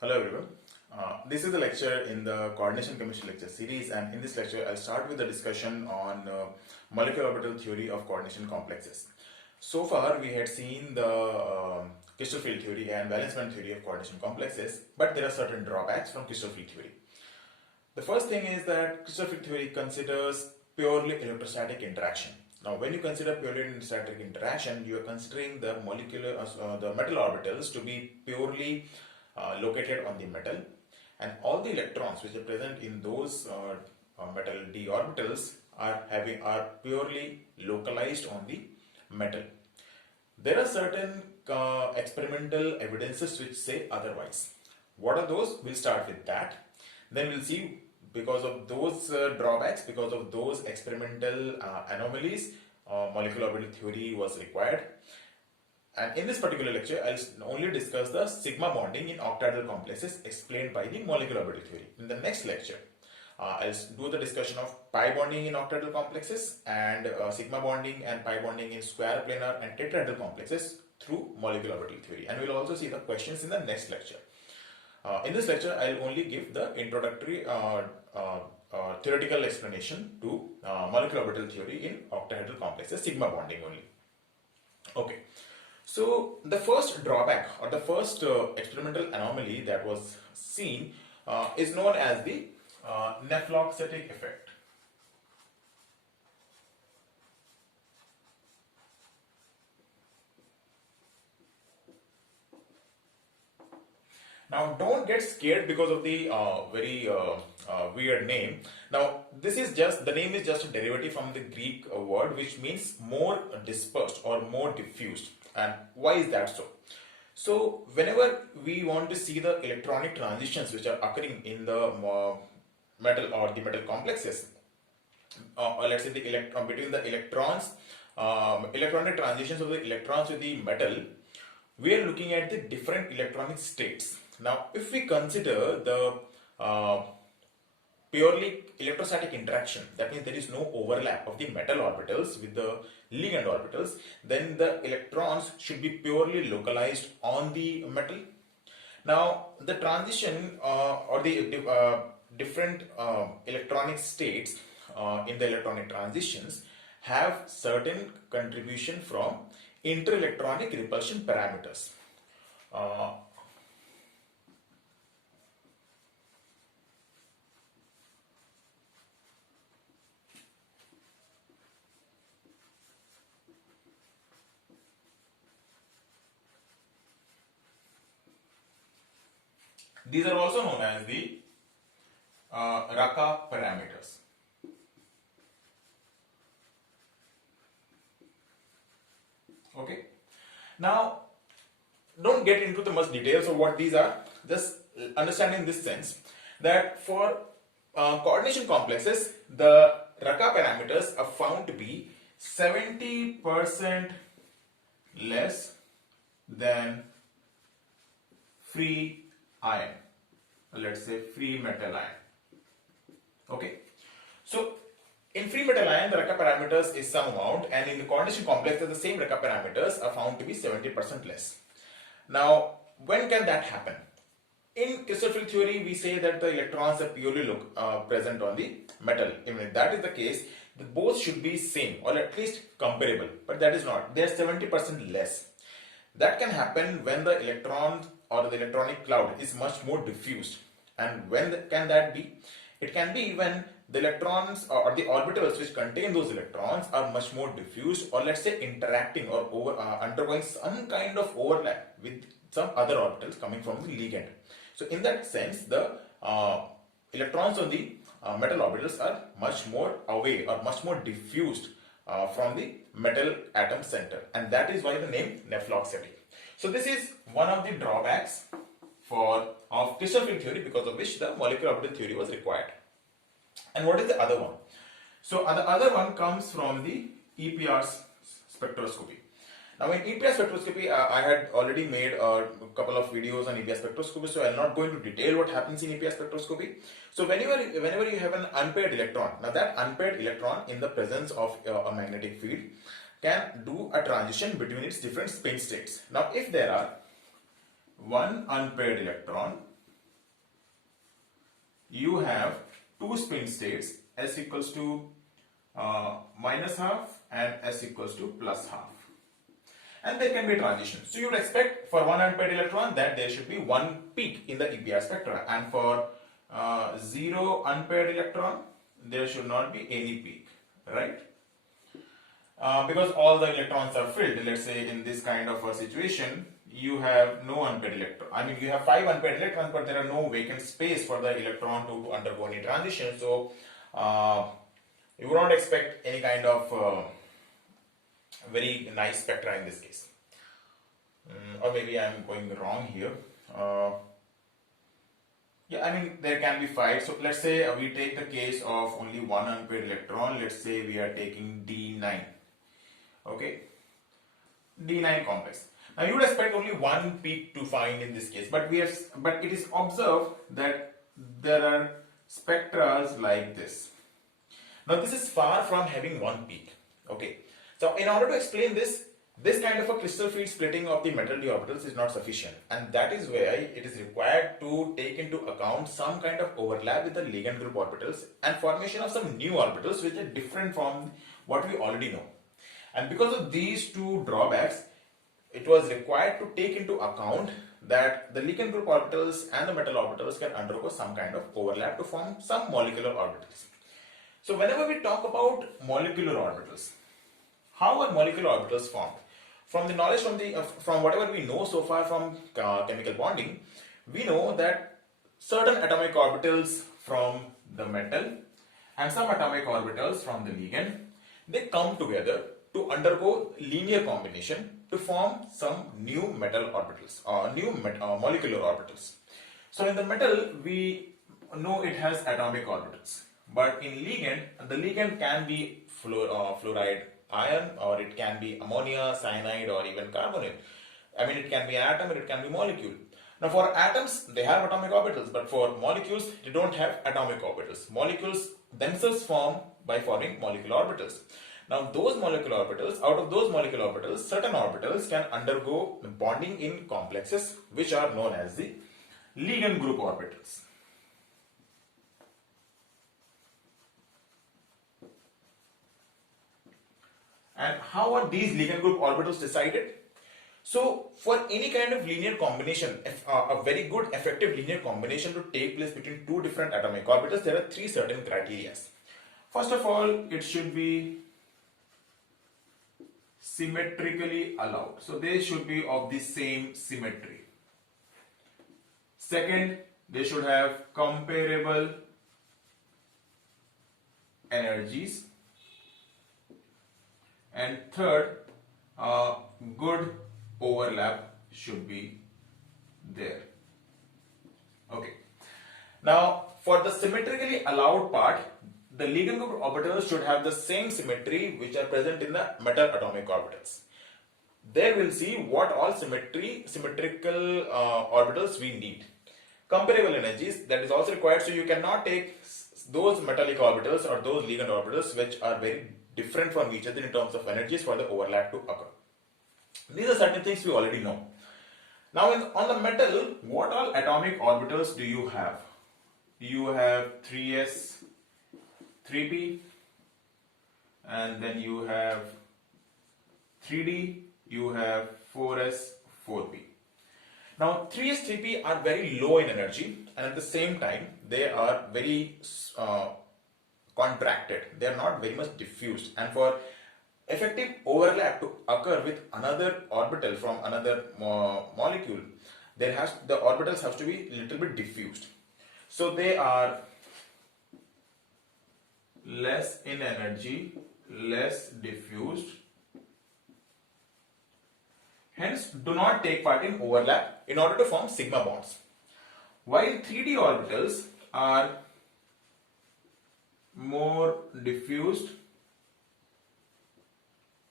Hello everyone. This is a lecture in the coordination chemistry lecture series, and in this lecture I'll start with a discussion on molecular orbital theory of coordination complexes. So far we had seen the crystal field theory and valence band theory of coordination complexes, but there are certain drawbacks from crystal field theory. The first thing is that crystal field theory considers purely electrostatic interaction. Now, when you consider purely electrostatic interaction, you are considering the the metal orbitals to be purely located on the metal, and all the electrons which are present in those metal d orbitals are purely localized on the metal. There are certain experimental evidences which say otherwise. What are those? We'll start with that. Then we'll see, because of those drawbacks, because of those experimental anomalies, molecular orbital theory was required. And in this particular lecture, I'll only discuss the sigma bonding in octahedral complexes explained by the molecular orbital theory. In the next lecture, I'll do the discussion of pi bonding in octahedral complexes and sigma bonding and pi bonding in square planar and tetrahedral complexes through molecular orbital theory. And we'll also see the questions in the next lecture. In this lecture, I'll only give the introductory theoretical explanation to molecular orbital theory in octahedral complexes, sigma bonding only. Okay. So the first drawback or the first experimental anomaly that was seen is known as the Nephloxetic effect. Now, don't get scared because of the very weird name. Now, the name is just a derivative from the Greek word which means more dispersed or more diffused. And why is that so? So, whenever we want to see the electronic transitions which are occurring in the metal or the metal complexes, or let's say the between the electrons, electronic transitions of the electrons with the metal, we are looking at the different electronic states. Now, if we consider the purely electrostatic interaction, that means there is no overlap of the metal orbitals with the ligand orbitals, then the electrons should be purely localized on the metal. Now, the transition or the different electronic states in the electronic transitions have certain contribution from interelectronic repulsion parameters. These are also known as the Raka parameters. Okay. Now, don't get into the much details of what these are. Just understanding this sense that for coordination complexes, the Raka parameters are found to be 70% less than free ion, let's say free metal ion. Okay, so in free metal ion, the Raka parameters is some amount, and in the coordination complex, the same Raka parameters are found to be 70% less. Now, when can that happen? In crystal field theory, we say that the electrons are purely present on the metal. If that is the case, both should be same or at least comparable, but that is not. They are 70% less. That can happen when the electron or the electronic cloud is much more diffused. And when can that be? It can be when the electrons or the orbitals which contain those electrons are much more diffused, or let's say interacting or undergoing some kind of overlap with some other orbitals coming from the ligand. So in that sense, the electrons on the metal orbitals are much more away or much more diffused from the metal atom center, and that is why the name Nephloxetic. So this is one of the drawbacks of crystal field theory, because of which the molecular orbital theory was required. And what is the other one? So the other one comes from the EPR spectroscopy. Now, in EPR spectroscopy, I had already made a couple of videos on EPR spectroscopy, so I'm not going to detail what happens in EPR spectroscopy. So whenever you have an unpaired electron, now that unpaired electron in the presence of a magnetic field can do a transition between its different spin states. Now, if there are one unpaired electron you have two spin states, s equals to minus half and s equals to plus half. And there can be transition. So you would expect for one unpaired electron that there should be one peak in the EPR spectra, and for zero unpaired electron there should not be any peak, right? Because all the electrons are filled. Let's say in this kind of a situation you have no unpaired electron. I mean, you have 5 unpaired electrons, but there are no vacant space for the electron to undergo any transition. So you would not expect any kind of very nice spectra in this case. Or maybe I am going wrong here. Yeah, I mean, there can be 5. So let's say we take the case of only one unpaired electron. Let's say we are taking D9. Okay, D9 complex. Now you would expect only one peak to find in this case, but it is observed that there are spectra like this. Now this is far from having one peak. Okay, so in order to explain this kind of a crystal field splitting of the metal d orbitals is not sufficient, and that is why it is required to take into account some kind of overlap with the ligand group orbitals and formation of some new orbitals which are different from what we already know. And because of these two drawbacks, it was required to take into account that the ligand group orbitals and the metal orbitals can undergo some kind of overlap to form some molecular orbitals. So whenever we talk about molecular orbitals, how are molecular orbitals formed? From the knowledge from whatever we know so far from chemical bonding, we know that certain atomic orbitals from the metal and some atomic orbitals from the ligand, they come together to undergo linear combination to form some new metal orbitals or new molecular orbitals. So in the metal, we know it has atomic orbitals, but in ligand, the ligand can be fluoride ion, or it can be ammonia, cyanide, or even carbonate. I mean, it can be an atom or it can be molecule. Now for atoms, they have atomic orbitals, but for molecules, they don't have atomic orbitals. Molecules themselves form by forming molecular orbitals. Now those molecular orbitals, out of those molecular orbitals, certain orbitals can undergo bonding in complexes which are known as the ligand group orbitals. And how are these ligand group orbitals decided? So for any kind of linear combination, a very good effective linear combination to take place between two different atomic orbitals, there are 3 certain criteria. First of all, it should be symmetrically allowed. So they should be of the same symmetry. Second, they should have comparable energies. And third, good overlap should be there. Okay. Now, for the symmetrically allowed part, the ligand group orbitals should have the same symmetry which are present in the metal atomic orbitals. There we'll see what all symmetrical orbitals we need. Comparable energies, that is also required, so you cannot take those metallic orbitals or those ligand orbitals which are very different from each other in terms of energies for the overlap to occur. These are certain things we already know. Now on the metal, what all atomic orbitals do you have? You have 3s, 3p, and then you have 3d, you have 4s, 4p. Now 3s, 3p are very low in energy, and at the same time they are very contracted. They are not very much diffused, and for effective overlap to occur with another orbital from another molecule, the orbitals have to be little bit diffused. So they are less in energy, less diffused, hence do not take part in overlap in order to form sigma bonds. While 3d orbitals are more diffused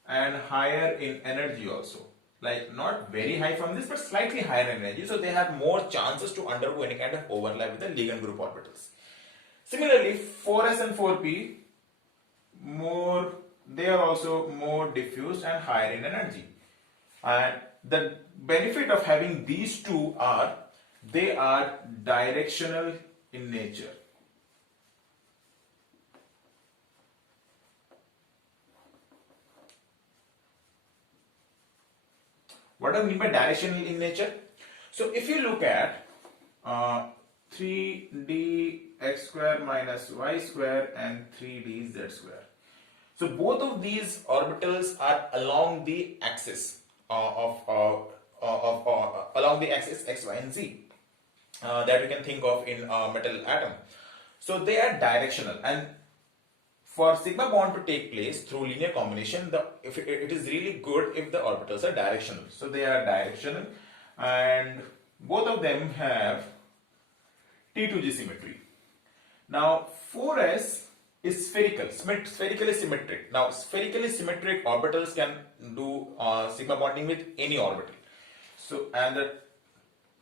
and higher in energy also, like not very high from this but slightly higher in energy, so they have more chances to undergo any kind of overlap with the ligand group orbitals. Similarly, 4s and 4p, they are also more diffused and higher in energy, and the benefit of having these two are they are directional in nature. What do I mean by directional in nature? So if you look at 3d x square minus y square and 3d z square. So both of these orbitals are along the axis along the axis x, y, and z that we can think of in a metal atom. So they are directional, and for sigma bond to take place through linear combination, it is really good if the orbitals are directional. So they are directional, and both of them have T2G symmetry. Now 4s is spherical. Spherically symmetric. Now spherically symmetric orbitals can do sigma bonding with any orbital. So and the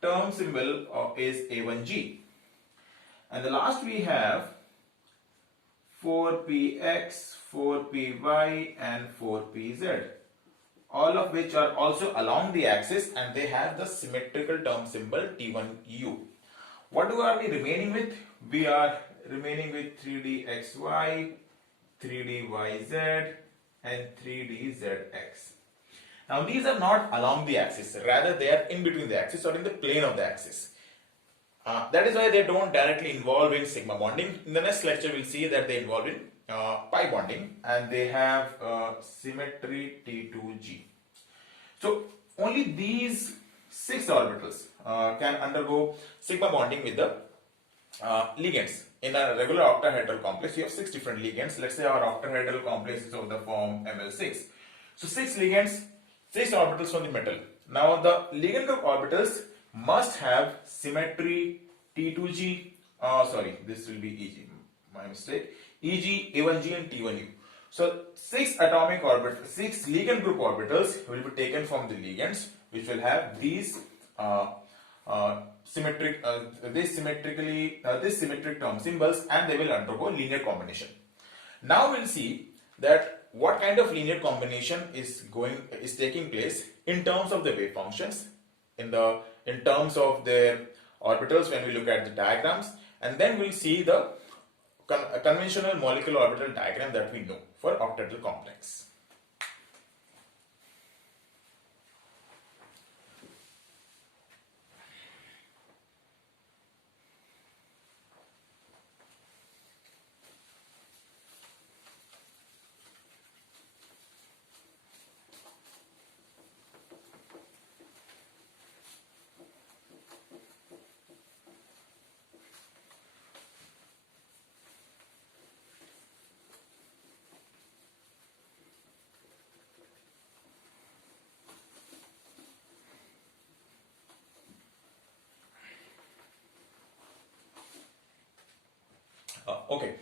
term symbol is A1G. And the last we have 4px, 4py and 4pz, all of which are also along the axis, and they have the symmetrical term symbol T1U. What are we remaining with? We are remaining with 3dxy, 3dyz and 3dzx. Now these are not along the axis, rather they are in between the axis or in the plane of the axis. That is why they don't directly involve in sigma bonding. In the next lecture we'll see that they involve in pi bonding, and they have symmetry T2G. So only these 6 orbitals can undergo sigma bonding with the ligands. In a regular octahedral complex, you have 6 different ligands. Let's say our octahedral complex is of the form Ml6. So 6 ligands, 6 orbitals from the metal. Now the ligand group orbitals must have symmetry T2G. Sorry, this will be Eg. My mistake. Eg, A1G, and T1U. So 6 atomic orbitals, 6 ligand group orbitals will be taken from the ligands, which will have these symmetric term symbols, and they will undergo linear combination. Now we'll see that what kind of linear combination is taking place in terms of the wave functions, in terms of their orbitals when we look at the diagrams, and then we'll see the conventional molecular orbital diagram that we know for octahedral complex. Okay,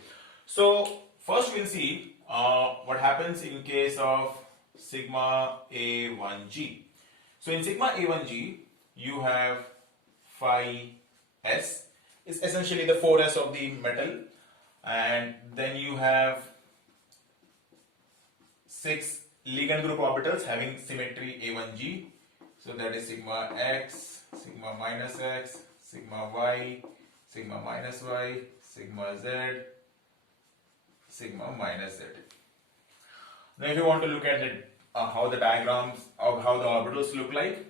so first we'll see what happens in case of sigma A1G. So in sigma A1G, you have phi s is essentially the 4s of the metal, and then you have 6 ligand group orbitals having symmetry A1G. So that is sigma x, sigma minus x, sigma y, sigma minus y, sigma z, sigma minus z. Now if you want to look at it, how the diagrams of how the orbitals look like.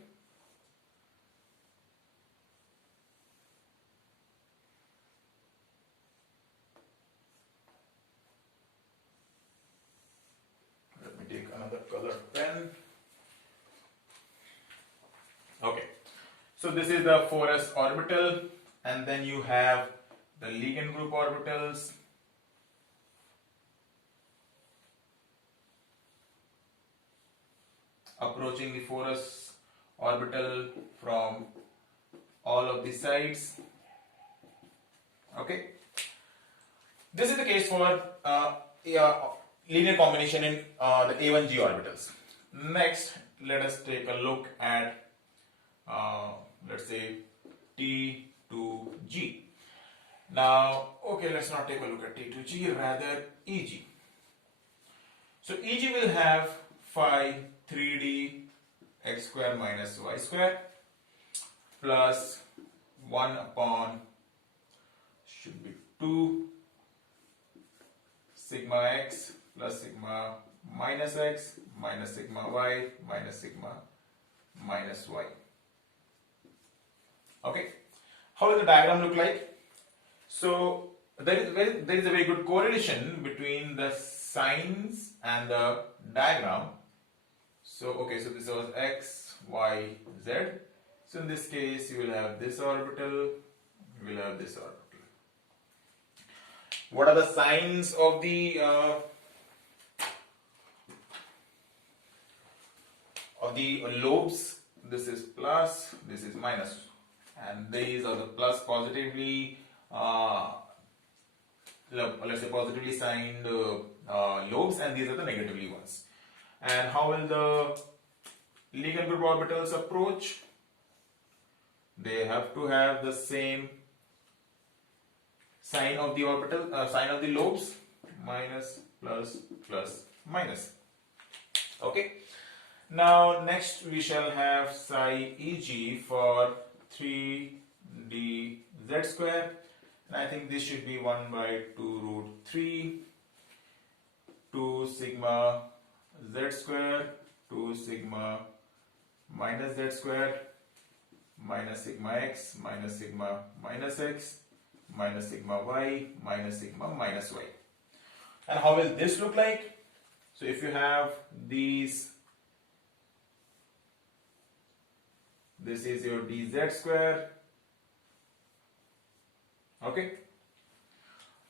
Let me take another colored pen. Okay, so this is the 4s orbital, and then you have the ligand group orbitals, approaching the 4s orbital from all of the sides. Okay, this is the case for linear combination in the A1G orbitals. Next, let us take a look at let's say T2G. Now, okay, let's not take a look at T2G, rather EG. So EG will have phi 3d x square minus y square plus 1 upon, should be 2 sigma x plus sigma minus x minus sigma y minus sigma minus y. Okay, how will the diagram look like? So there is a very good correlation between the signs and the diagram. So okay, so this was x, y, z. So in this case, you will have this orbital, you will have this orbital. What are the signs of the lobes? This is plus, this is minus, and these are the plus positively, let's say positively signed lobes, and these are the negatively ones. And how will the Ligand group orbitals approach? They have to have the same sign of the orbital, sign of the lobes, minus, plus, plus, minus. Okay. Now next we shall have psi Eg for 3d z square, and I think this should be 1 by 2 root 3 2 sigma z square 2 sigma minus z square minus sigma x minus sigma minus x minus sigma y minus sigma minus y. And how will this look like? So if you have these, this is your dz square, okay,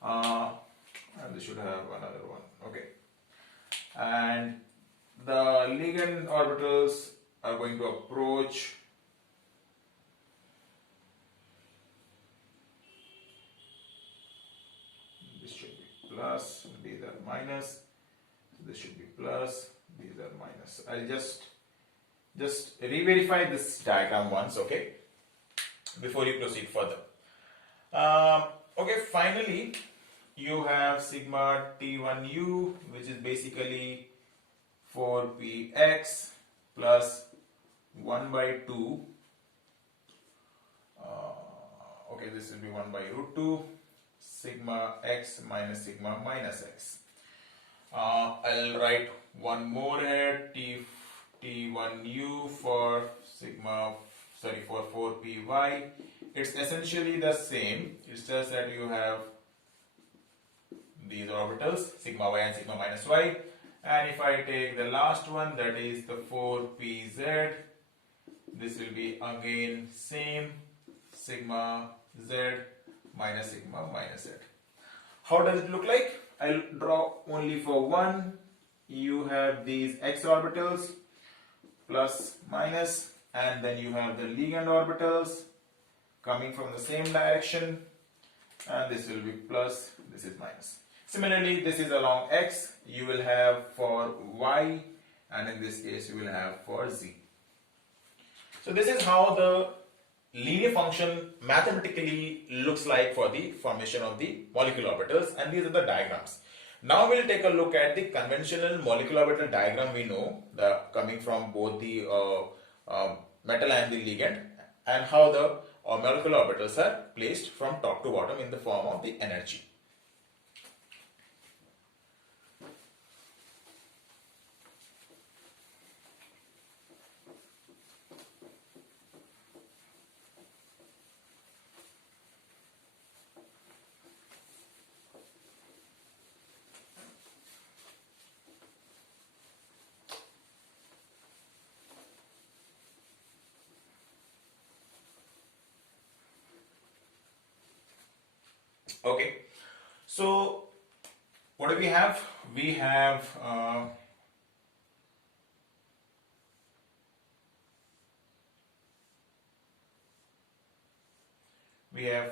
and this should have another one, okay, and the ligand orbitals are going to approach this should be plus, these are minus, this should be plus, these are minus. I'll just re-verify this diagram once, okay, before you proceed further. Okay, finally you have sigma T1U, which is basically 4px plus 1 by 2, okay, this will be 1 by root 2 sigma x minus sigma minus x. I'll write one more here, T1U for for 4py. It's essentially the same, it's just that you have these orbitals, sigma y and sigma minus y, and if I take the last one, that is the 4pz, this will be again same, sigma z minus sigma minus z. How does it look like? I'll draw only for one. You have these x orbitals plus minus, and then you have the ligand orbitals coming from the same direction, and this will be plus, this is minus. Similarly, this is along x, you will have for y, and in this case you will have for z. So this is how the linear function mathematically looks like for the formation of the molecular orbitals, and these are the diagrams. Now we'll take a look at the conventional molecular orbital diagram we know, the coming from both the metal and the ligand, and how the molecular orbitals are placed from top to bottom in the form of the energy. Okay, so what do we have? We have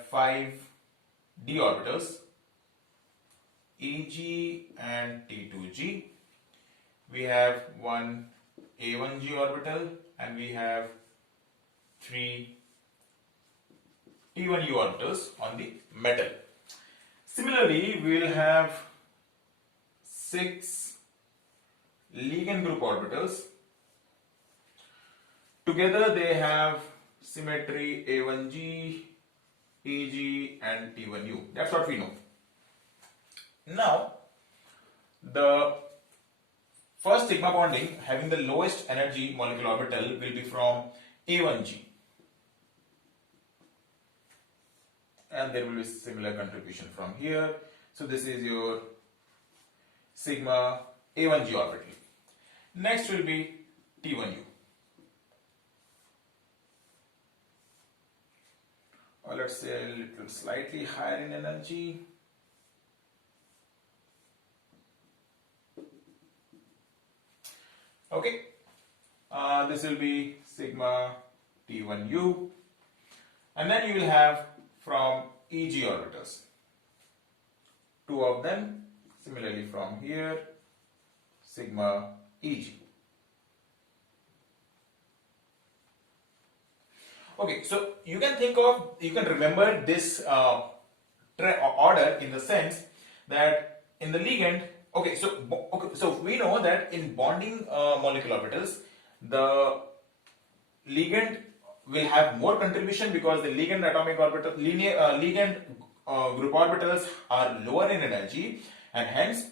five d orbitals, Eg and T2g. We have one A1g orbital, and we have three T1u orbitals on the metal. Similarly, we will have 6 ligand group orbitals. Together they have symmetry A1g, Eg and T1u. That's what we know. Now, the first sigma bonding having the lowest energy molecular orbital will be from A1G, and there will be similar contribution from here. So this is your sigma A1G orbital. Next will be T1U, or let's say a little slightly higher in energy. Okay, this will be sigma T1U, and then you will have from EG orbitals, two of them, similarly from here, sigma EG. Okay, so you can remember this order in the sense that in the ligand, so we know that in bonding molecular orbitals, the ligand will have more contribution because the ligand atomic orbital ligand group orbitals are lower in energy, and hence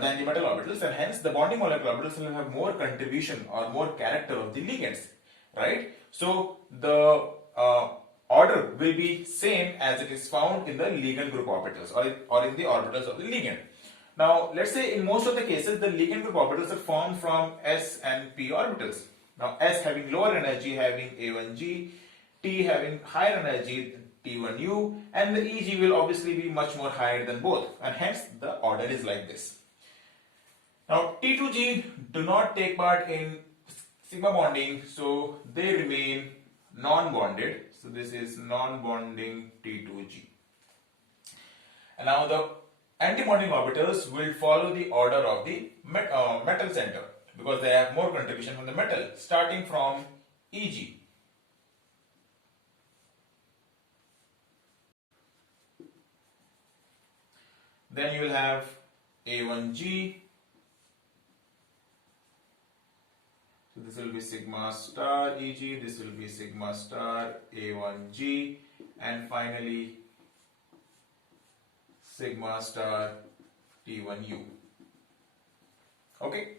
than the metal orbitals, and hence the bonding molecular orbitals will have more contribution or more character of the ligands, right? So the order will be same as it is found in the ligand group orbitals or in the orbitals of the ligand. Now let's say in most of the cases the ligand group orbitals are formed from S and P orbitals. Now S having lower energy having A1G, T having higher energy T1U, and the EG will obviously be much more higher than both, and hence the order is like this. Now T2G do not take part in sigma bonding, so they remain non-bonded. So this is non-bonding T2G. And now the anti-bonding orbitals will follow the order of the metal center because they have more contribution from the metal, starting from EG. Then you will have A1G. So this will be sigma star EG, this will be sigma star A1G, and finally sigma star T1U. Okay.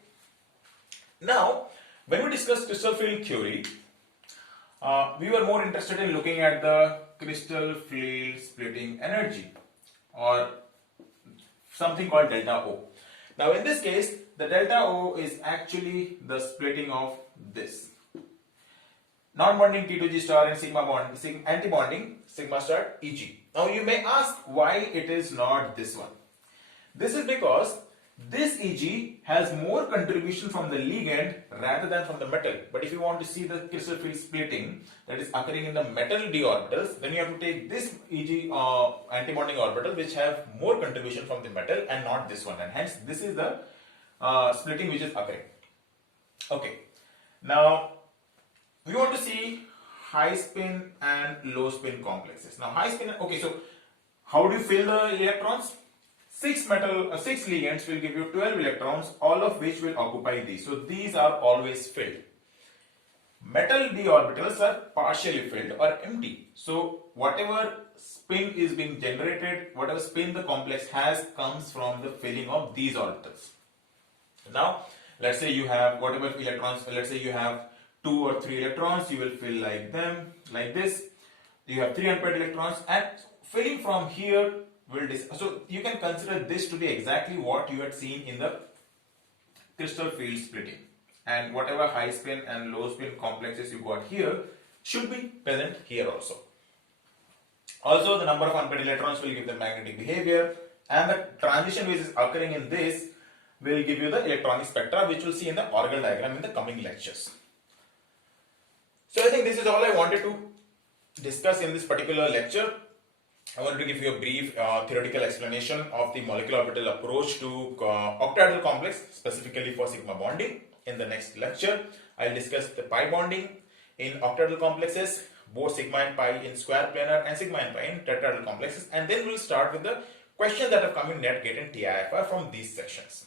Now, when we discuss crystal field theory, we were more interested in looking at the crystal field splitting energy, or something called delta O. Now in this case, the delta O is actually the splitting of this. Non-bonding T2G star and sigma bond, anti-bonding sigma star EG. Now you may ask why it is not this one. This is because this EG has more contribution from the ligand rather than from the metal. But if you want to see the crystal field splitting that is occurring in the metal d orbitals, then you have to take this EG anti-bonding orbital which have more contribution from the metal and not this one, and hence this is the splitting which is occurring. Okay, now we want to see high spin and low spin complexes. Now high spin, okay, so how do you fill the electrons? 6 ligands will give you 12 electrons, all of which will occupy these. So these are always filled. Metal d orbitals are partially filled or empty. So whatever spin is being generated, whatever spin the complex has, comes from the filling of these orbitals. Now let's say you have whatever electrons, let's say you have 2 or 3 electrons, you will fill like them, like this. You have 3 unpaired electrons, and filling from here will so you can consider this to be exactly what you had seen in the crystal field splitting, and whatever high spin and low spin complexes you got here should be present here also. Also, the number of unpaired electrons will give the magnetic behavior, and the transition which is occurring in this will give you the electronic spectra, which we'll see in the organ diagram in the coming lectures. So I think this is all I wanted to discuss in this particular lecture. I wanted to give you a brief theoretical explanation of the molecular orbital approach to octahedral complex, specifically for sigma bonding. In the next lecture, I'll discuss the pi bonding in octahedral complexes, both sigma and pi in square planar and sigma and pi in tetrahedral complexes, and then we'll start with the questions that have come in NET, GATE and TIFR from these sections.